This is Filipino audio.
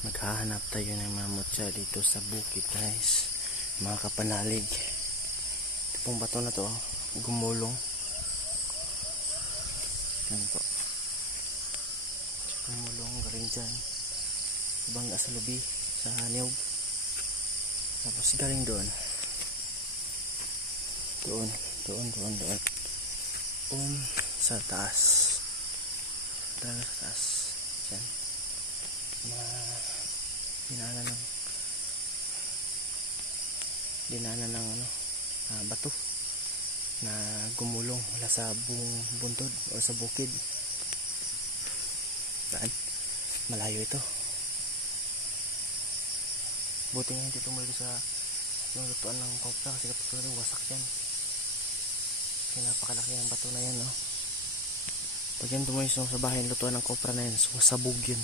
Maghahanap tayo ng mamutya dito sa bukid, guys, mga kapanalig. Ito pong bato na to, gumulong. Yan po, gumulong galing dyan, bangga sa lubi, sa niyog. Tapos galing doon sa taas, talaga sa taas dyan, dinaanan ng bato na gumulong wala sa buntod o sa bukid. Saan? Malayo ito. Buti nga hindi tumuloy sa yung lutuan ng kopra, kasi kapag tuloy wasak yan. Kaya napakalaki ang bato na yan, no? Pag yan tumuloy sa bahay, lutuan ng kopra na yan, sabog yun.